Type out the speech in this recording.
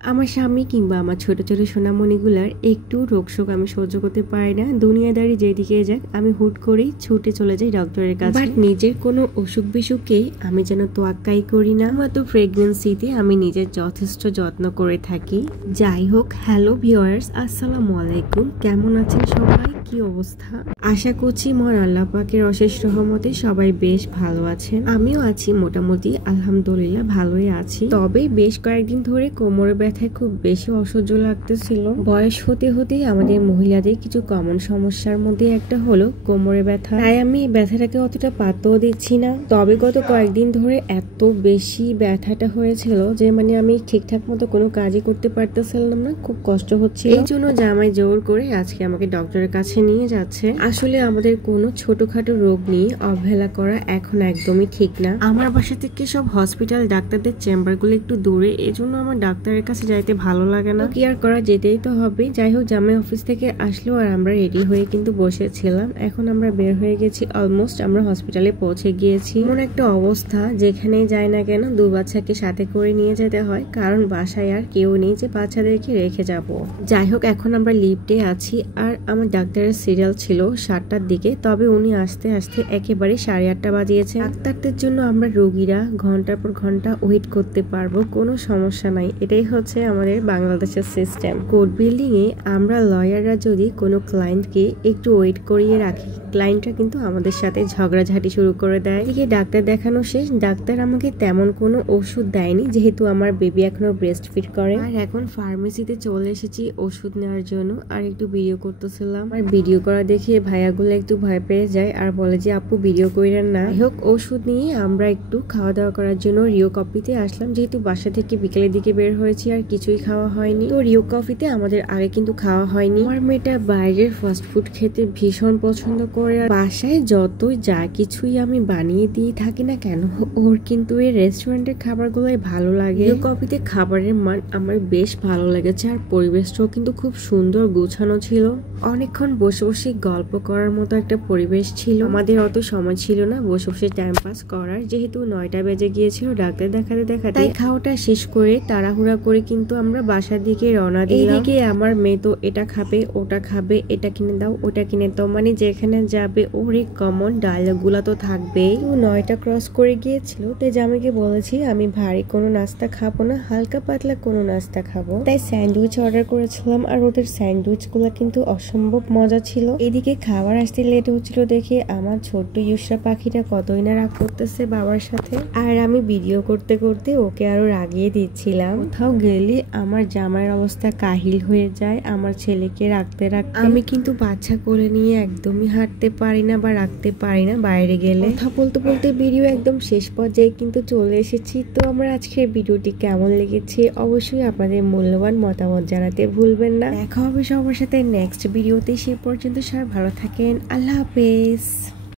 আমার স্বামী কিংবা আমার ছোট ছোট সোনামণিগুলার একটু রোগশোক আমি সহ্য করতে পারি না। দুনিয়াদারি যেদিকে যাক আমি হুট করেই ছুটে চলে যাই ডক্টরের কাছে। বাট নিজের কোনো অসুখ বিসুখকে আমি যেন তোয়াক্কাই করি না। তো প্রেগনেন্সিতে আমি নিজের যথেষ্ট যত্ন করে থাকি। যাই হোক, হ্যালো ভিউয়ার্স, আসসালামু আলাইকুম। কেমন আছেন সবাই? কি অবস্থা? আশা করছি মহান আল্লাহ পাকের অশেষ রহমতে সবাই বেশ ভালো আছেন। আমিও আছি মোটামুটি, আলহামদুলিল্লাহ ভালোই আছি। তবে বেশ কয়েকদিন ধরে কোমরে ব্যথায় খুব বেশি অসহ্য লাগতেছিল। বয়স হতে হতেই আমাদের মহিলাদের কিছু কমন সমস্যার মধ্যে একটা হলো কোমরে ব্যথা। তাই আমি এই ব্যথাটাকে অতটা পাত্তাও দিচ্ছি না। তবে গত কয়েকদিন ধরে এত বেশি ব্যথাটা হয়েছিল যে আমি ঠিকঠাক মতো কোনো কাজই করতে পারতেছিলাম না, খুব কষ্ট হচ্ছিল। এই জন্য জামাই জোর করে আজকে আমাকে ডক্টরের কাছে নিয়ে যাচ্ছে। আসলে আমাদের কোনো ছোটখাটো রোগ নিয়ে অবহেলা করা এখন একদমই ঠিক না। আমার বাসা থেকে সব হসপিটাল ডাক্তারদের চেম্বার গুলো একটু দূরে, এজন্য আমার ডাক্তারের কাছে যাইতে ভালো লাগে না। কি আর করা, যেতেই তো হবে। যাই হোক, জামাই অফিস থেকে আসলো আর আমরা রেডি হয়ে কিন্তু বসেছিলাম। এখন আমরা বের হয়ে গেছি, অলমোস্ট আমরা হসপিটালে পৌঁছে গিয়েছি। এমন একটা অবস্থা, যেখানে যাই না কেন দু বাচ্চাকে সাথে করে নিয়ে যেতে হয়, কারণ বাসায় আর কেউ নেই যে বাচ্চাদেরকে রেখে যাব। যাই হোক, এখন আমরা লিফটে আছি আর আমার ডাক্তারের সিরিয়াল ছিল 7টার দিকে। তবে উনি আসতে আসতে একেবারে 8:30 বাজিয়েছে। ডাক্তারদের জন্য আমরা রোগীরা ঘন্টার পর ঘন্টা ওয়েট করতে পারবো, কোনো সমস্যা নাই। এটাই হচ্ছে আমাদের বাংলাদেশের সিস্টেম। কোর্ট বিল্ডিং এ আমরা লয়াররা যদি কোনো ক্লায়েন্টকে একটু ওয়েট করিয়ে রাখি, ক্লায়েন্টরা কিন্তু আমাদের সাথে ঝগড়াঝাটি শুরু করে দেয়। এদিকে ডাক্তার দেখানো শেষ। ডাক্তার আমাকে তেমন কোনো ওষুধ দেয়নি, যেহেতু আমার বেবি এখনো ব্রেস্ট ফিড করে। আর এখন ফার্মেসিতে চলে এসেছি ওষুধ নেওয়ার জন্য। আর একটু ভিডিও করতেছিলাম। আর ভিডিও করা দেখে ভাইয়াগুলো একটু ভয় পেয়ে যায় আর বলে যে আপু ভিডিও কইরেন না। যাই হোক, ওষুধ নিয়ে আমরা একটু খাওয়া দাওয়া করার জন্য রিও কফিতে আসলাম। যেহেতু বাসা থেকে বিকেলের দিকে বের হয়েছি আর কিছুই খাওয়া হয়নি, তো রিও কফিতে আমাদের আগে কিন্তু খাওয়া হয়নি। আমার মেয়েটা বাইরের ফাস্ট ফুড খেতে ভীষণ পছন্দ করে। আর বাসায় যতই যা কিছুই আমি বানিয়ে দিয়ে থাকি না কেন, ওর কিন্তু এই রেস্টুরেন্টের খাবারগুলোই ভালো লাগে। রিও কফিতে খাবারের মান আমার বেশ ভালো লেগেছে আর পরিবেশটাও কিন্তু খুব সুন্দর গোছানো ছিল। অনেকক্ষণ বসে বসে গল্প করার মতো একটা পরিবেশ ছিল। আমাদের অত সময় ছিল না বসে বসে টাইম পাস করার, যেহেতু 9টা বেজে গিয়েছিল ডাক্তার দেখাতে দেখাতে। তাই খাওয়াটা শেষ করে তাড়াহুড়া করে কিন্তু আমরা বাসার দিকে রওনা দিলাম। এইদিকে আমার মেয়ে তো এটা খাবে ওটা খাবে, এটা কিনে দাও ওটা কিনে দাও, যেখানে যাবে ওর এই কমন ডায়লগ গুলা তো থাকবেই। 9টা ক্রস করে গিয়েছিল, তাই জামাইকে বলেছি আমি ভারী কোনো নাস্তা খাবো না, হালকা পাতলা কোনো নাস্তা খাবো। তাই স্যান্ডউইচ অর্ডার করেছিলাম আর ওদের স্যান্ডউইচ গুলা কিন্তু অসম্ভব মজা ছিল। এদিকে খাবার আসতে লেট হচ্ছিল দেখে আমার ছোট্ট ইউসরা পাখিটা কতই না রাগ করতেছে বাবার সাথে। আর আমি ভিডিও করতে করতে ওকে আরো রাগিয়ে দিচ্ছিলাম। কোথাও গেলে আমার জামাইয়ের অবস্থা কাহিল হয়ে যায় আমার ছেলেকে রাখতে রাখতে। আমি কিন্তু বাচ্চা কোলে নিয়ে একদমই হাঁটতে পারি না বা রাখতে পারি না বাইরে গেলে। কথা বলতে বলতে ভিডিও একদম শেষ পর্যায়ে কিন্তু চলে এসেছি। তো আমার আজকের ভিডিওটি কেমন লেগেছে অবশ্যই আপনাদের মূল্যবান মতামত জানাতে ভুলবেন না। দেখা হবে সবার সাথে নেক্সট ভিডিওতে। সে পর্যন্ত সবাই ভালো থাকেন। আল্লাহ হাফেজ।